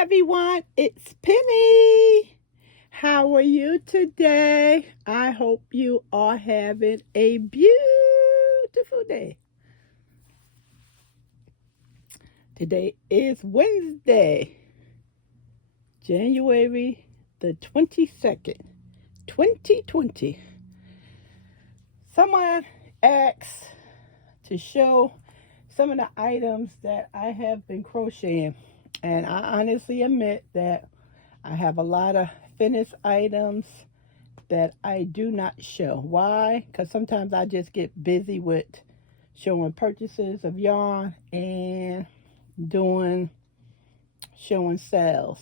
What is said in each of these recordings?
everyone, it's Penny. How are you today? I hope you are having a beautiful day. Today is Wednesday, January the 22nd, 2020. Someone asked to show some of the items that I have been crocheting, and I honestly admit that I have a lot of finished items that I do not show. Why? Because sometimes I just get busy with showing purchases of yarn and doing showing sales.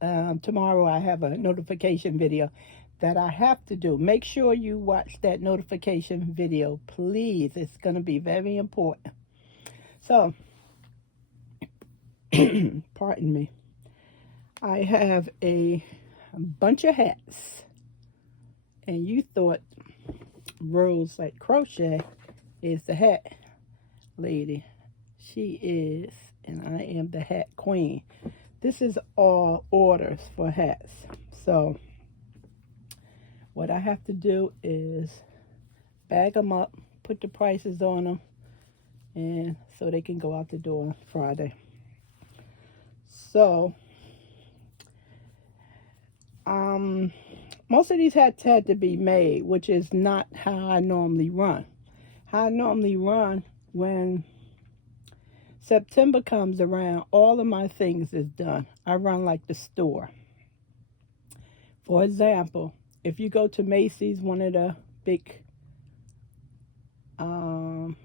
Tomorrow I have a notification video that I have to do. Make sure you watch that notification video, please. It's going to be very important. So, pardon me. I have a bunch of hats, and you thought Rose like crochet is the hat lady. She is, and I am the hat queen. This is all orders for hats. So what I have to do is bag them up, put the prices on them, and so they can go out the door on Friday. So most of these hats had to be made, which is not how I normally run. How I normally run, when September comes around, all of my things is done. I run like the store. For example, if you go to Macy's, one of the big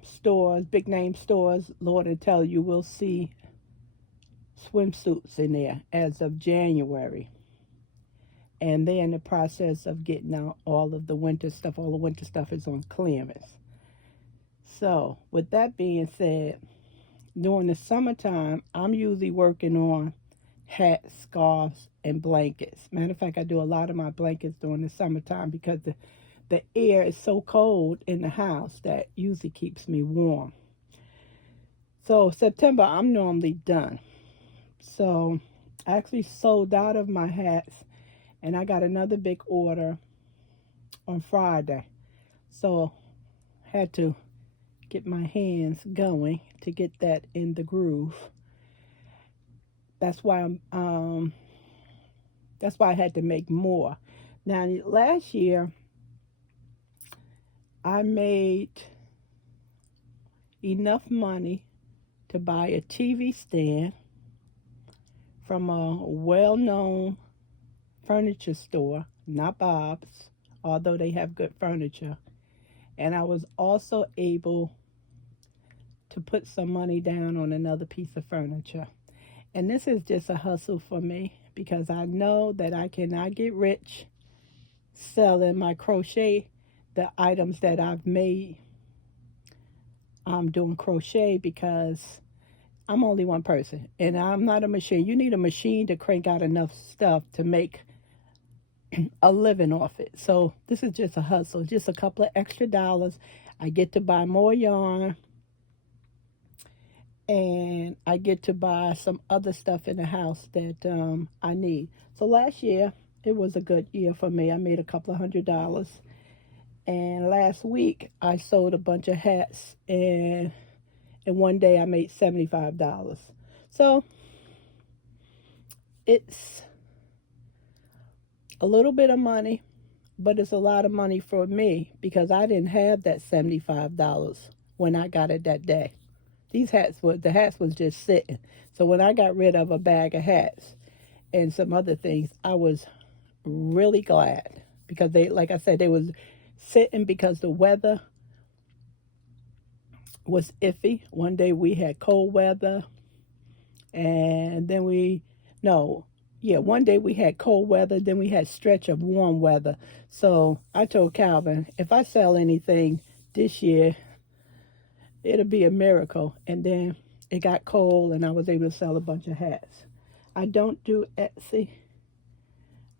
stores, big name stores, Lord will tell you, will see swimsuits in there as of January. And they're in the process of getting out all of the winter stuff. All the winter stuff is on clearance. So, with that being said, during the summertime, I'm usually working on hats, scarves, and blankets. Matter of fact, I do a lot of my blankets during the summertime because the air is so cold in the house that usually keeps me warm. So, September, I'm normally done. So, I actually sold out of my hats, and I got another big order on Friday. So, had to get my hands going to get that in the groove. That's why I had to make more. Now, last year I made enough money to buy a TV stand from a well-known furniture store, not Bob's, although they have good furniture. And I was also able to put some money down on another piece of furniture. And this is just a hustle for me because I know that I cannot get rich selling my crochet, the items that I've made. I'm doing crochet because I'm only one person and I'm not a machine. You need a machine to crank out enough stuff to make a living off it. So this is just a hustle, just a couple of extra dollars. I get to buy more yarn, and I get to buy some other stuff in the house that I need. So last year, it was a good year for me. I made a couple of $100. And last week, I sold a bunch of hats, and in one day, I made $75. So it's a little bit of money, but it's a lot of money for me because I didn't have that $75 when I got it that day. The hats was just sitting. So when I got rid of a bag of hats and some other things, I was really glad because they, like I said, they was sitting because the weather was iffy. One day we had cold weather, and then one day we had cold weather, then we had stretch of warm weather. So I told Calvin, if I sell anything this year, it'll be a miracle. And then it got cold and I was able to sell a bunch of hats. I don't do Etsy.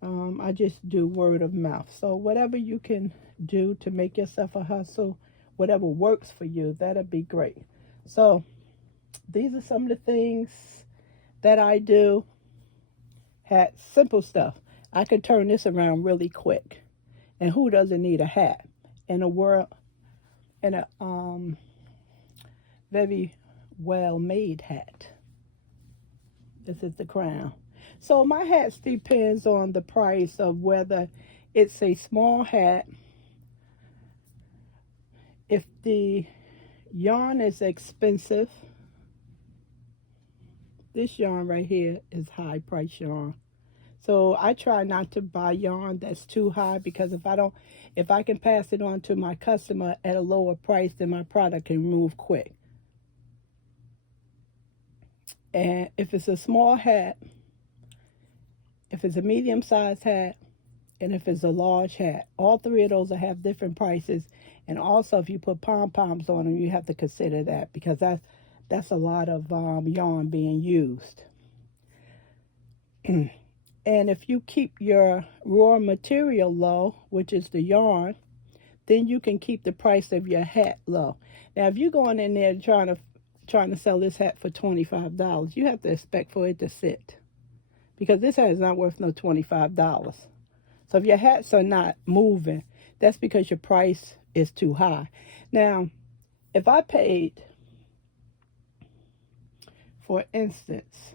I just do word of mouth. So whatever you can do to make yourself a hustle, whatever works for you, that'll be great. So these are some of the things that I do. hats, simple stuff. I could turn this around really quick. And who doesn't need a hat? In a world, in a very well made hat. This is the crown. So my hats depends on the price of whether it's a small hat. If the yarn is expensive, this yarn right here is high price yarn. So I try not to buy yarn that's too high, because if I can pass it on to my customer at a lower price, then my product can move quick. And if it's a small hat, if it's a medium-sized hat, and if it's a large hat, all three of those will have different prices. And also, if you put pom-poms on them, you have to consider that, because that's a lot of yarn being used. And if you keep your raw material low, which is the yarn, then you can keep the price of your hat low. Now, if you're going in there trying to sell this hat for $25, you have to expect for it to sit, because this hat is not worth no $25. So if your hats are not moving, that's because your price is too high. Now, if I paid, for instance,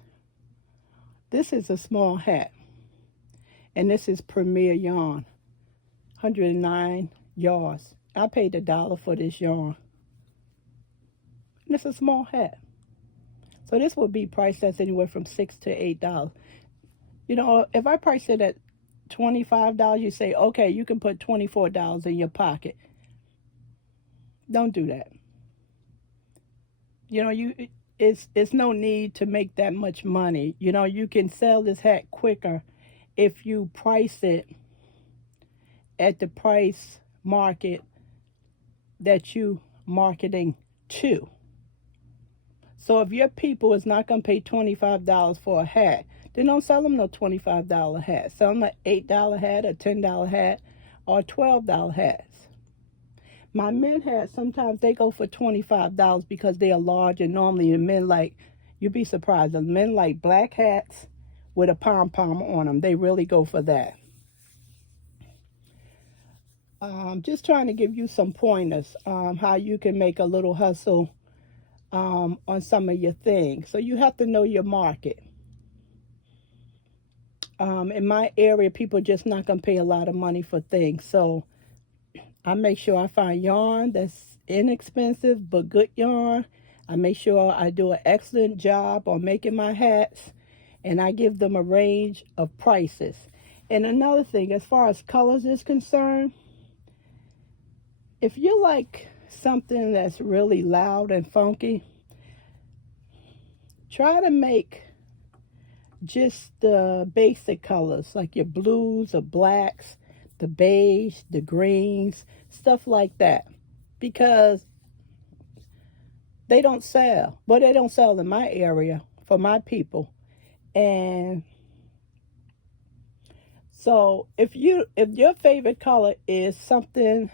this is a small hat, and this is Premier yarn, 109 yards. I paid $1 for this yarn. And it's a small hat. So this would be priced at anywhere from $6 to $8. You know, if I price it at $25, you say, okay, you can put $24 in your pocket. Don't do that. You know, it's no need to make that much money. You know, you can sell this hat quicker if you price it at the price market that you marketing to. So if your people is not going to pay $25 for a hat, then don't sell them no $25 hat. Sell them an $8 hat, a $10 hat, or $12 hats. My men hats, sometimes they go for $25 because they are large, and normally the men like, you'd be surprised, the men like black hats with a pom-pom on them. They really go for that. Just trying to give you some pointers how you can make a little hustle on some of your things. So you have to know your market. In my area, people are just not going to pay a lot of money for things. So I make sure I find yarn that's inexpensive but good yarn. I make sure I do an excellent job on making my hats, and I give them a range of prices. And another thing, as far as colors is concerned, if you like something that's really loud and funky, try to make just the basic colors, like your blues or blacks, the beige, the greens, stuff like that, because they don't sell. Well, they don't sell in my area for my people. And so if your favorite color is something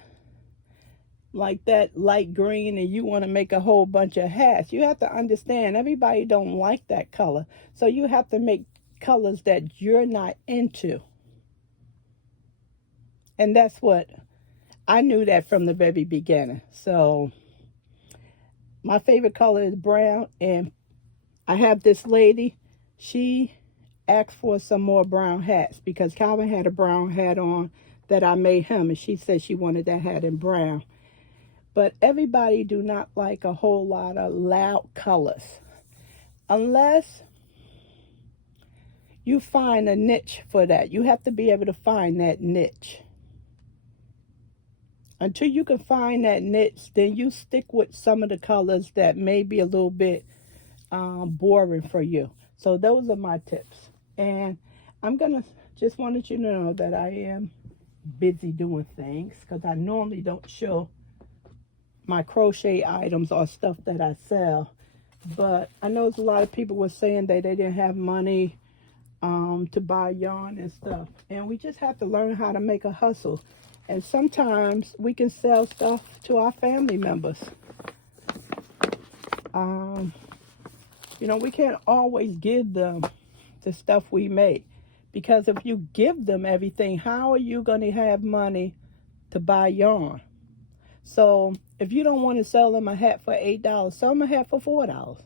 like that light green, and you want to make a whole bunch of hats, you have to understand everybody don't like that color. So you have to make colors that you're not into. And that's what I knew that from the very beginning. So my favorite color is brown, and I have this lady, she asked for some more brown hats because Calvin had a brown hat on that I made him, and she said she wanted that hat in brown. But everybody do not like a whole lot of loud colors, unless you find a niche for that. You have to be able to find that niche. Until you can find that niche, then you stick with some of the colors that may be a little bit boring for you. So those are my tips. And I'm going to just wanted you to know that I am busy doing things, because I normally don't show my crochet items or stuff that I sell. But I know a lot of people were saying that they didn't have money to buy yarn and stuff. And we just have to learn how to make a hustle. And sometimes we can sell stuff to our family members. You know, we can't always give them the stuff we make. Because if you give them everything, how are you going to have money to buy yarn? So if you don't want to sell them a hat for $8, sell them a hat for $4.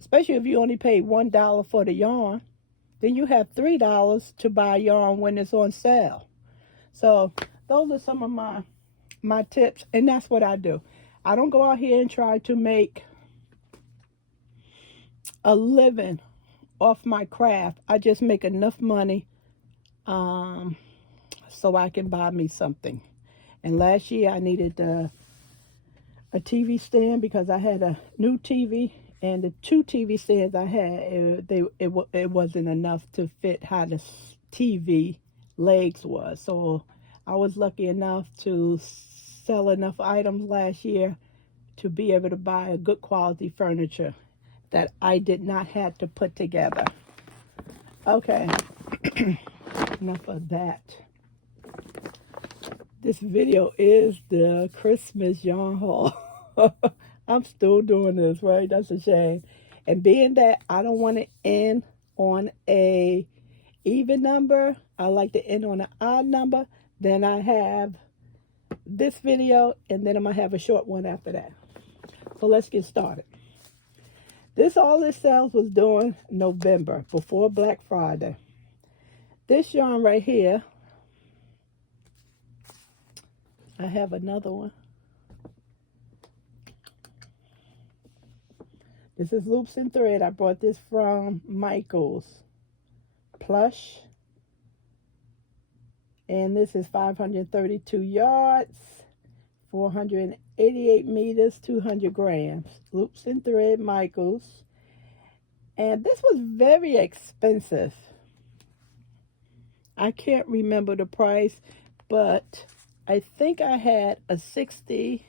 Especially if you only pay $1 for the yarn, then you have $3 to buy yarn when it's on sale. So those are some of my tips, and that's what I do. I don't go out here and try to make a living off my craft. I just make enough money so I can buy me something. And last year I needed a TV stand because I had a new TV, and the 2 TV stands I had, it wasn't enough to fit how the TV legs was. So I was lucky enough to sell enough items last year to be able to buy a good quality furniture that I did not have to put together. Okay, enough of that. This video is the Christmas yarn haul. I'm still doing this, right? That's a shame. And being that I don't want to end on a even number, I like to end on an odd number. Then I have this video, and then I'm going to have a short one after that. So let's get started. All this sales was during November, before Black Friday. This yarn right here, I have another one. This is Loops and Thread. I brought this from Michael's Plush. And this is 532 yards, 488 meters, 200 grams. Loops and Thread, Michael's. And this was very expensive. I can't remember the price, but I think I had a 60%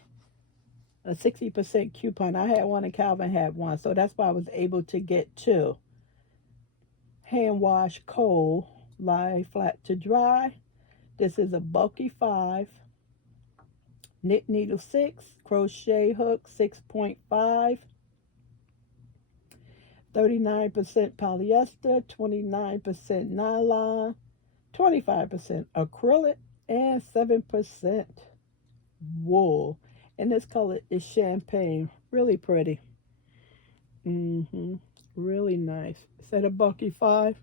coupon. I had one and Calvin had one, so that's why I was able to get 2. Hand wash cold, lie flat to dry. This is a bulky 5, knit needle 6, crochet hook 6.5, 39% polyester, 29% nylon, 25% acrylic, and 7% wool. And this color is champagne. Really pretty. Really nice. Is that a bulky 5?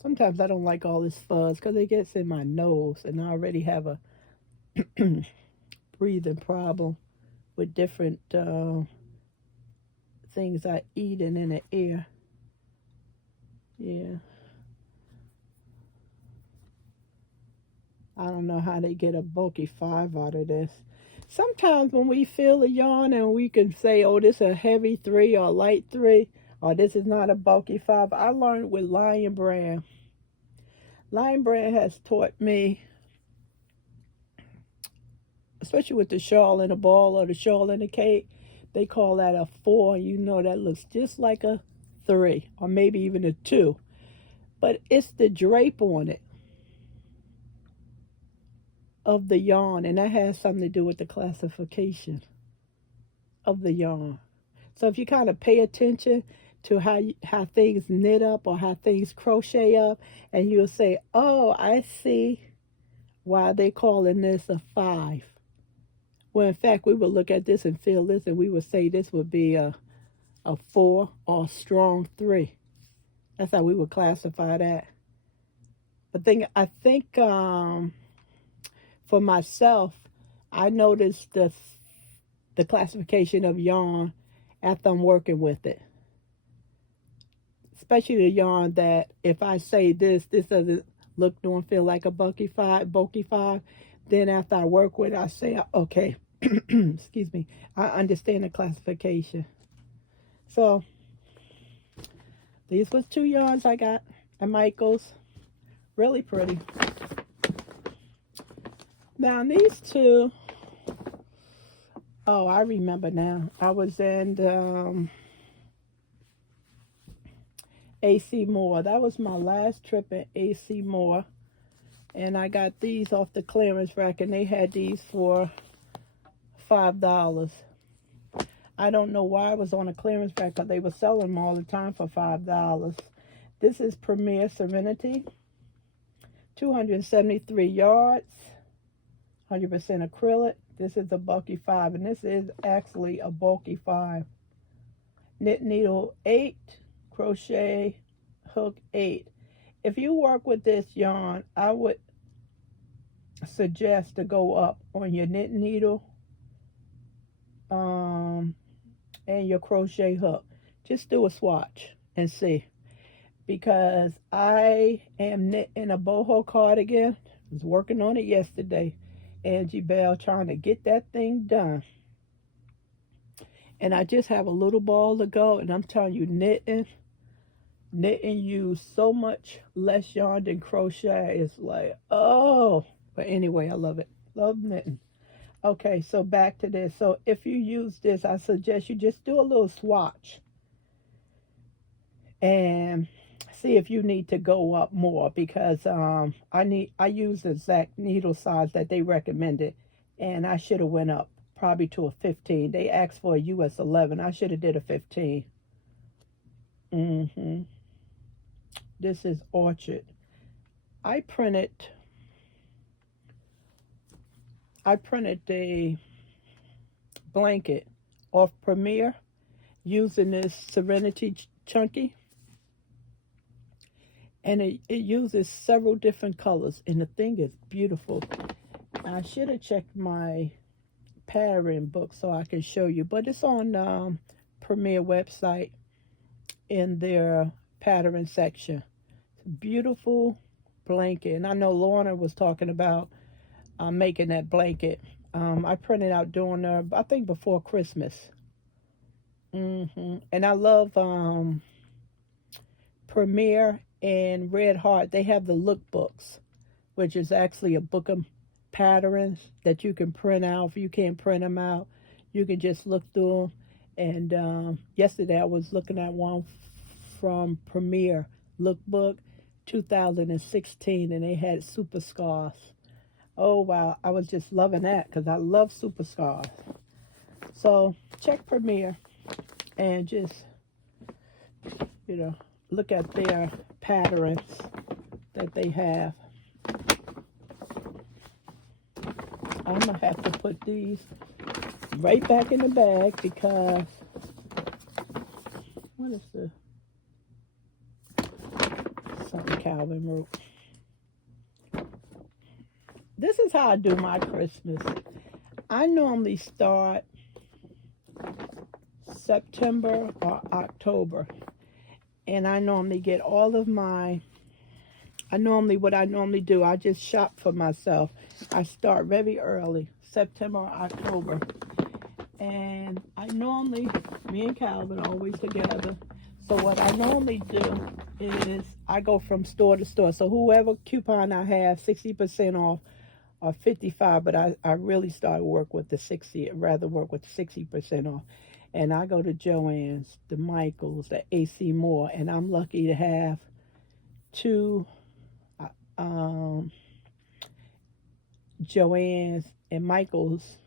Sometimes I don't like all this fuzz because it gets in my nose, and I already have a breathing problem with different things I eat and in the air. Yeah. I don't know how they get a bulky 5 out of this. Sometimes when we feel a yarn and we can say, oh, this is a heavy 3 or a light 3, or this is not a bulky 5. I learned with Lion Brand. Lion Brand has taught me, especially with the shawl and the ball or the shawl and the cake, they call that a 4. You know, that looks just like a 3 or maybe even a 2. But it's the drape on it of the yarn, and that has something to do with the classification of the yarn. So if you kind of pay attention to how things knit up or how things crochet up, and you'll say, oh, I see why they calling this a 5. Well, in fact, we would look at this and feel this, and we would say this would be a 4 or a strong 3. That's how we would classify that. But I think for myself, I noticed the classification of yarn after I'm working with it. Especially the yarn that if I say this doesn't look nor feel like a bulky 5, then after I work with it, I say, okay, excuse me, I understand the classification. So these was 2 yarns I got at Michael's. Really pretty. Now these 2, oh, I remember now. I was in AC Moore. That was my last trip at AC Moore. And I got these off the clearance rack, and they had these for $5. I don't know why it was on a clearance rack, because they were selling them all the time for $5. This is Premier Serenity, 273 yards, 100% acrylic. This is a bulky 5, and this is actually a bulky 5. Knit needle 8, crochet hook 8. If you work with this yarn, I would suggest to go up on your knit needle and your crochet hook. Just do a swatch and see, because I am knitting a boho cardigan. I was working on it yesterday. Angie Bell, trying to get that thing done. And I just have a little ball to go, and I'm telling you, knitting use so much less yarn than crochet. It's like, oh. But anyway, I love it. Love knitting. Okay, so back to this. So if you use this, I suggest you just do a little swatch and see if you need to go up more, because I use the exact needle size that they recommended, and I should have went up probably to a 15. They asked for a US 11. I should have did a 15. This is Orchard. I printed the blanket off Premier using this Serenity Chunky, and it uses several different colors, and the thing is beautiful. I should have checked my pattern book so I can show you, but it's on Premier website in their pattern section. It's a beautiful blanket, and I know Lorna was talking about making that blanket. I printed out during I think before Christmas. And I love Premier and Red Heart. They have the lookbooks, which is actually a book of patterns that you can print out. If you can't print them out, you can just look through them. And yesterday I was looking at one from Premier Lookbook 2016, and they had super scarves. Oh wow, I was just loving that because I love super scarves. So check Premier and just, look at their patterns that they have. I'm gonna have to put these right back in the bag, because what is the something Calvin wrote? This is how I do my Christmas. I normally start September or October, and I normally get all of my, what I normally do, I just shop for myself. I start very early, September or October, and me and Calvin are always together. So what I normally do is I go from store to store. So whoever coupon I have, 60% off or 55, but I really started work with the 60, rather work with 60% off. And I go to Joann's, the Michaels, the AC Moore, and I'm lucky to have two Joann's and Michaels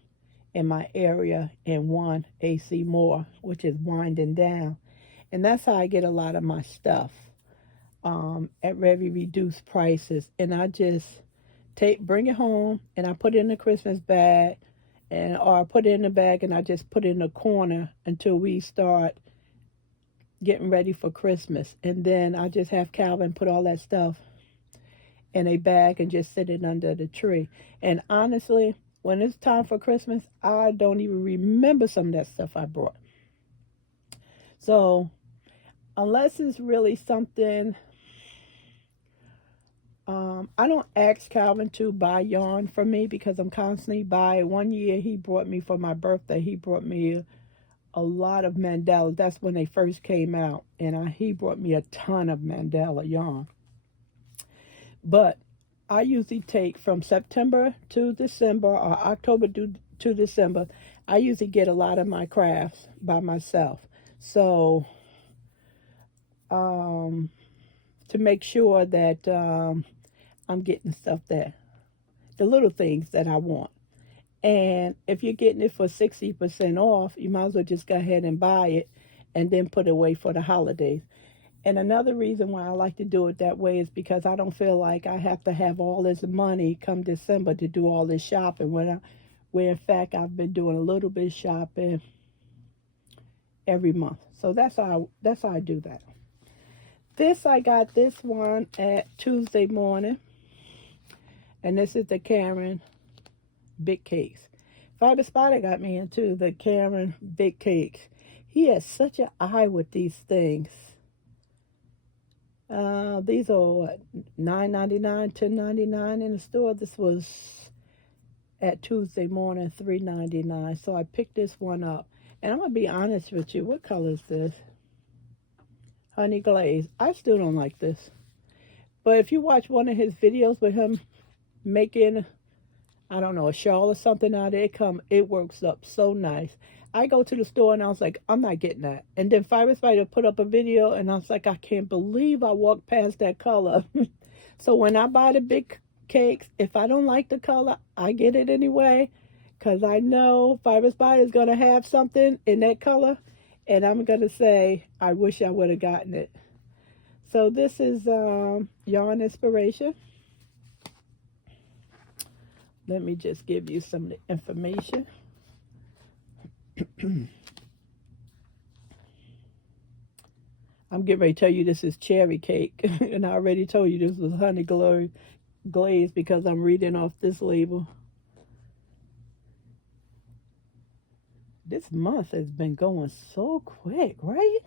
in my area, and one AC Moore, which is winding down. And that's how I get a lot of my stuff at very reduced prices. And I just bring it home, and I put it in the Christmas bag, or I put it in the bag and I just put it in the corner until we start getting ready for Christmas. And then I just have Calvin put all that stuff in a bag and just sit it under the tree. And honestly, when it's time for Christmas, I don't even remember some of that stuff I brought. So unless it's really something, I don't ask Calvin to buy yarn for me, because I'm constantly buying. One year he brought me, for my birthday, he brought me a lot of mandala. That's when they first came out, and he brought me a ton of mandala yarn. But I usually take from September to December, or October to December. I usually get a lot of my crafts by myself. So to make sure that I'm getting stuff, that the little things that I want. And if you're getting it for 60% off, you might as well just go ahead and buy it and then put it away for the holidays. And another reason why I like to do it that way is because I don't feel like I have to have all this money come December to do all this shopping where in fact I've been doing a little bit of shopping every month. So that's how I do that. I got this one at Tuesday morning. And this is the Karen Big Cakes. Fiber Spider got me into the Karen Big Cakes. He has such an eye with these things. These are what, $9.99, $10.99 in the store. This was at Tuesday morning, $3.99. So I picked this one up. And I'm going to be honest with you. What color is this? Honey Glaze. I still don't like this. But if you watch one of his videos with him making, I don't know, a shawl or something out of it, it works up so nice. I go to the store and I was like, I'm not getting that. And then Fiber Spider put up a video and I was like, I can't believe I walked past that color. So when I buy the big cakes, if I don't like the color, I get it anyway. Because I know Fiber Spider is going to have something in that color. And I'm going to say, I wish I would have gotten it. So this is Yarn Inspiration. Let me just give you some information. I'm getting ready to tell you this is cherry cake. And I already told you this was honey glaze because I'm reading off this label. This month has been going so quick, right?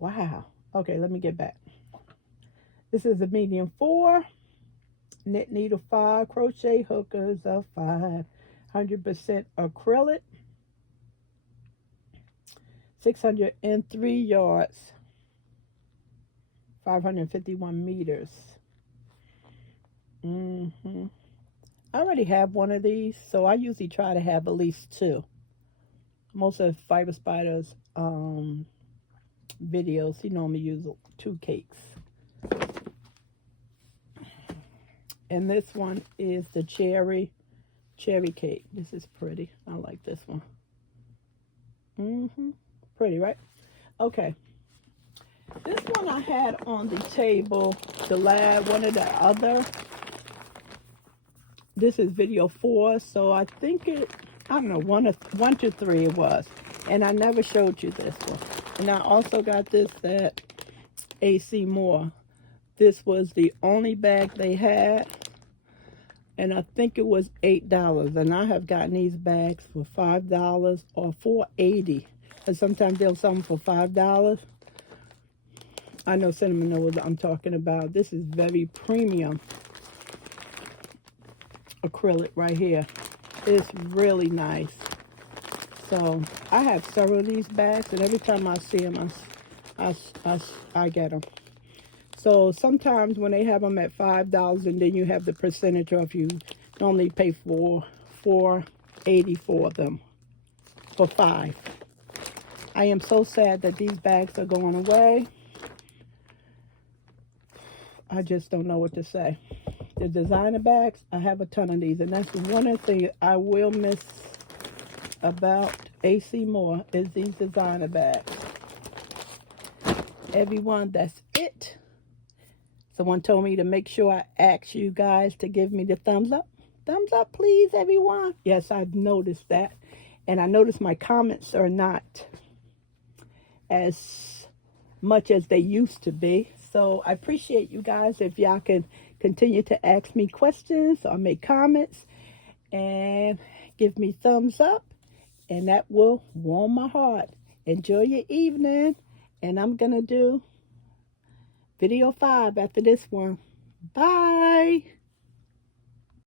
Wow. Okay, let me get back. This is a medium 4. Knit needle 5. Crochet hookers of 5. 100% acrylic. 603 yards. 551 meters. I already have one of these, so I usually try to have at least 2. Most of Fiber Spider's videos, he normally uses 2 cakes. And this one is the cherry cake. This is pretty. I like this one. Pretty, right? Okay. This one I had on the table, one of the other. This is video 4, so I think I don't know, 1 to 3 it was. And I never showed you this one. And I also got this at AC Moore. This was the only bag they had. And I think it was $8. And I have gotten these bags for $5 or $4.80. And sometimes they'll sell them for $5. I know Cinnamon knows what I'm talking about. This is very premium acrylic right here. It's really nice. So I have several of these bags, and every time I see them, I get them. So sometimes when they have them at $5, and then you have the percentage off, you normally pay for $4.80 for them for 5. I am so sad that these bags are going away. I just don't know what to say. The designer bags, I have a ton of these, and that's one of the things I will miss about AC Moore is these designer bags. Everyone, that's it. Someone told me to make sure I ask you guys to give me the thumbs up. Thumbs up, please, everyone. Yes, I've noticed that. And I noticed my comments are not as much as they used to be. So I appreciate you guys if y'all can continue to ask me questions or make comments and give me thumbs up. And that will warm my heart. Enjoy your evening. And I'm going to do video 5 after this one. Bye.